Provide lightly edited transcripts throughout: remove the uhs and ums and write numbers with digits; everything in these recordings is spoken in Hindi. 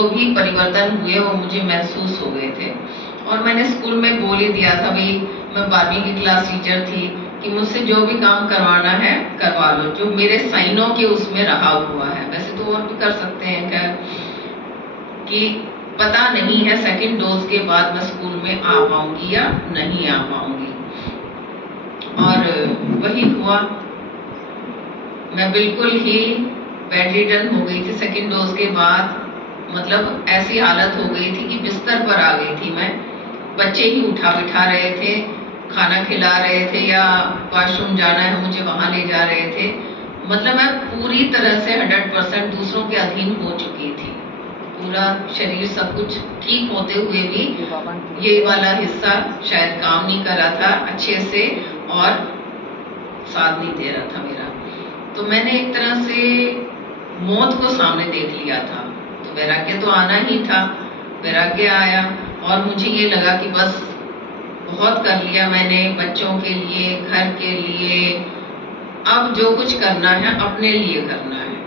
जो भी परिवर्तन हुए वो मुझे महसूस हो गए थे। और मैंने स्कूल में बोल ही दिया था, भाई मैं 12वीं की क्लास टीचर थी, कि मुझसे जो भी काम करवाना है करवा लो, जो मेरे साइनों के उसमें रहा हुआ है। वैसे तो और भी कर सकते हैं खैर, कि पता नहीं है सेकंड डोज के बाद मैं स्कूल में आ पाऊंगी या नहीं आ पाऊंगी। और वही हुआ, मैं बिल्कुल ही बेड रिडन हो गई थी सेकंड डोज के बाद। मतलब ऐसी हालत हो गई थी कि बिस्तर पर आ गई थी मैं। बच्चे ही उठा बिठा रहे थे, खाना खिला रहे थे, या वॉशरूम जाना है मुझे वहां ले जा रहे थे। मतलब मैं पूरी तरह से 100% दूसरों के अधीन हो चुकी थी। पूरा शरीर सब कुछ ठीक होते हुए भी ये वाला हिस्सा शायद काम नहीं कर रहा था अच्छे से और साथ नहीं दे रहा था मेरा। तो मैंने एक तरह से मौत को सामने देख लिया था। तो वैराग्य तो आना ही था, वैराग्य आया और मुझे ये लगा कि बस बहुत कर लिया मैंने, बच्चों के लिए, घर के लिए। अब जो कुछ करना है अपने लिए करना है।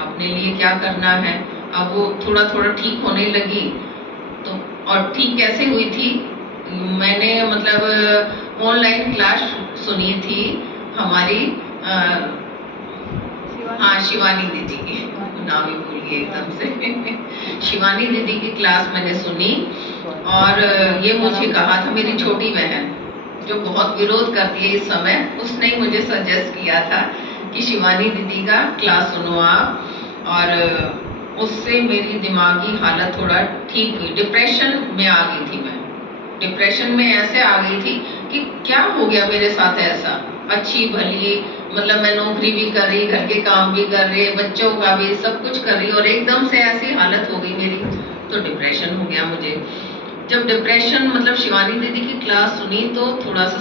अपने लिए क्या करना है, अब वो थोड़ा थोड़ा ठीक होने लगी। तो और ठीक कैसे हुई थी, मैंने मतलब ऑनलाइन क्लास सुनी थी हमारी हाँ शिवानी दीदी की, नाम ही भूल गई एकदम से शिवानी दीदी की क्लास मैंने सुनी और ये मुझे कहा था, मेरी छोटी बहन जो बहुत विरोध करती है इस समय, उसने मुझे सजेस्ट किया था कि शिवानी दीदी का क्लास सुनो आप। और उससे मेरी दिमागी हालत थोड़ा ठीक हुई। डिप्रेशन में आ गई थी मैं, डिप्रेशन में ऐसे आ गई थी कि क्या हो गया मेरे साथ ऐसा। अच्छी भली मतलब मैं नौकरी भी कर रही, घर के काम भी कर रही, बच्चों का भी सब कुछ कर रही, और एकदम से ऐसी हालत हो गई मेरी, तो डिप्रेशन हो गया मुझे। जब डिप्रेशन मतलब शिवानी दीदी की क्लास सुनी तो थोड़ा सा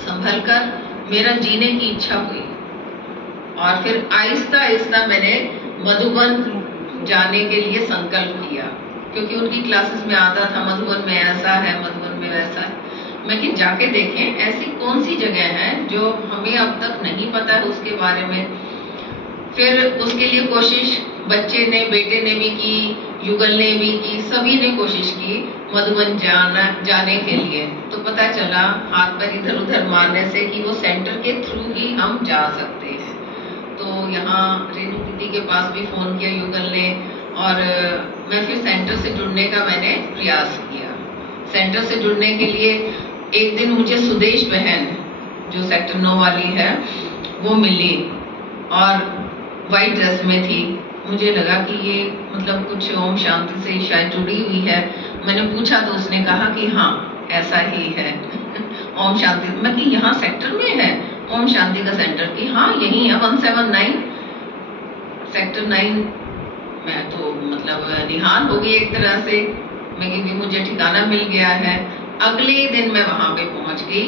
संभल कर मेरा जीने की इच्छा हुई। और फिर आहिस्ता आहिस्ता मैंने मधुबन जाने के लिए संकल्प किया, क्योंकि उनकी क्लासेस में आता था मधुबन में ऐसा है, मधुबन में वैसा है। मैं कि जाके देखें ऐसी कौन सी जगह है जो हमें अब तक नहीं पता है उसके बारे में। फिर उसके लिए कोशिश बच्चे ने, बेटे ने भी की, युगल ने भी की, सभी ने कोशिश की मधुबन जाने के लिए। तो पता चला हाथ पैर इधर उधर मारने से कि वो सेंटर के थ्रू ही हम जा सकते हैं। तो यहाँ रेणु दीदी के पास भी फ़ोन किया युगल ने, और मैं फिर सेंटर से जुड़ने का मैंने प्रयास किया। सेंटर से जुड़ने के लिए एक दिन मुझे सुदेश बहन जो सेक्टर 9 वाली है वो मिली और वाइट ड्रेस में थी। मुझे लगा कि ये मतलब कुछ ओम शांति से शायद जुड़ी हुई है। मैंने पूछा तो उसने कहा कि हाँ ऐसा ही है ओम शांति। मैं कि यहाँ सेक्टर में है ओम शांति का सेंटर? की हाँ यही है 179 सेक्टर 9। मैं तो मतलब निहाल हो गई एक तरह से, मैं क्योंकि मुझे ठिकाना मिल गया है। अगले ही दिन मैं वहाँ पे पहुँच गई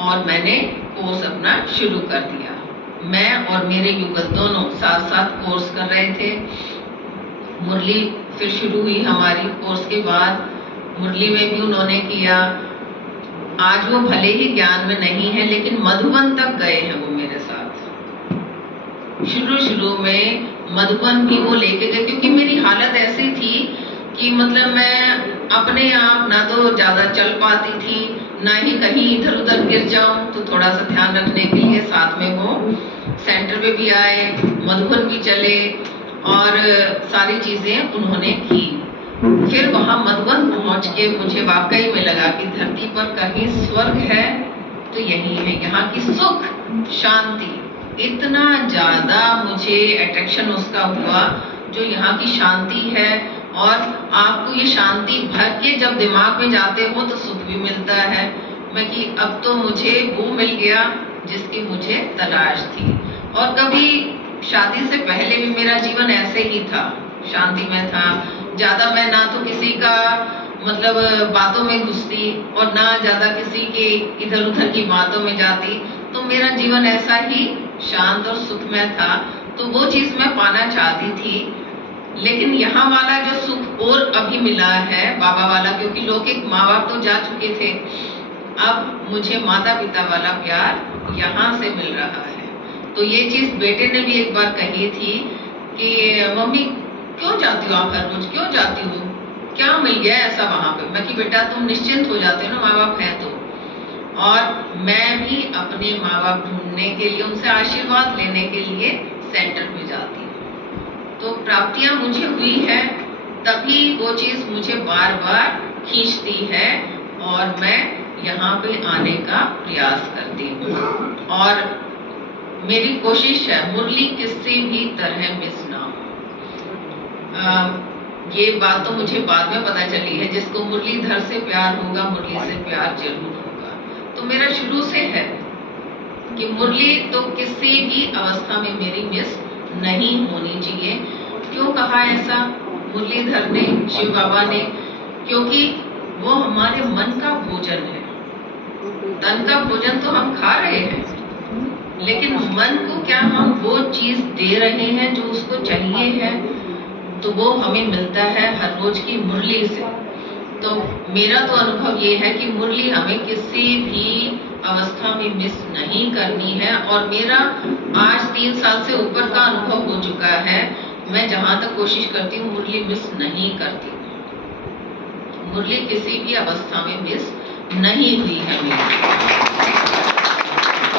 और मैंने कोर्स अपना शुरू कर दिया। मैं और मेरे युगल दोनों साथ साथ कोर्स कर रहे थे। मुरली फिर शुरू हुई हमारी कोर्स के बाद, मुरली में भी उन्होंने किया। आज वो भले ही ज्ञान में नहीं है लेकिन मधुबन तक गए हैं वो मेरे साथ। शुरू में मधुबन भी वो लेके गए, क्योंकि मेरी हालत ऐसी थी कि मतलब मैं अपने आप ना तो ज़्यादा चल पाती थी, ना ही कहीं इधर उधर गिर जाऊं। तो थोड़ा सा ध्यान रखने के लिए साथ में वो सेंटर पे भी आए, मधुबन भी चले और सारी चीज़ें उन्होंने की। फिर वहाँ मधुबन पहुँच के मुझे वाकई में लगा कि धरती पर कहीं स्वर्ग है तो यही है। यहाँ की सुख शांति, इतना ज़्यादा मुझे अट्रैक्शन उसका हुआ जो यहाँ की शांति है। और आपको ये शांति भर के जब दिमाग में जाते हो तो सुख भी मिलता है। मैं कि अब तो मुझे वो मिल गया जिसकी मुझे तलाश थी। और कभी शादी से पहले भी मेरा जीवन ऐसे ही था, शांति में था। ज़्यादा मैं ना तो किसी का मतलब बातों में घुसती और ना ज़्यादा किसी के इधर उधर की बातों में जाती। तो मेरा जीवन ऐसा ही शांत और सुखमय था। तो वो चीज़ मैं पाना चाहती थी। लेकिन यहाँ वाला जो सुख और अभी मिला है बाबा वाला, क्योंकि लौकिक माँ बाप तो जा चुके थे, अब मुझे माता पिता वाला प्यार यहाँ से मिल रहा है। तो ये चीज़ बेटे ने भी एक बार कही थी कि मम्मी क्यों जाती हो आप हर रोज, क्यों जाती हो, क्या मिल गया ऐसा वहां पे? मैं कि बेटा तुम निश्चिंत हो जाते हो ना, माँ बाप हैं तो। और मैं भी अपने माँ बाप ढूंढने के लिए, उनसे आशीर्वाद लेने के लिए सेंटर पे जाती हूँ। तो प्राप्तियां मुझे हुई है, तभी वो चीज मुझे बार बार खींचती है और मैं यहाँ पे आने का प्रयास करती हूँ। और मेरी कोशिश है मुरली किसी भी तरह मिस ना हो। ये बात तो मुझे बाद में पता चली है, जिसको मुरलीधर से प्यार होगा मुरली से प्यार जरूर होगा। तो मेरा शुरू से है कि मुरली तो किसी भी अवस्था में मेरी मिस नहीं होनी चाहिए। क्यों कहा ऐसा मुरलीधर ने, शिव बाबा ने? क्योंकि वो हमारे मन का भोजन है। तन का भोजन तो हम खा रहे हैं, लेकिन मन को क्या हम वो चीज दे रहे हैं जो उसको चाहिए है? तो वो हमें मिलता है हर रोज की मुरली से। तो मेरा तो अनुभव ये है कि मुरली हमें किसी भी अवस्था में मिस नहीं करनी है। और मेरा आज 3 साल से ऊपर का अनुभव हो चुका है, मैं जहाँ तक कोशिश करती हूँ मुरली मिस नहीं करती। मुरली किसी भी अवस्था में मिस नहीं हुई है मेरी।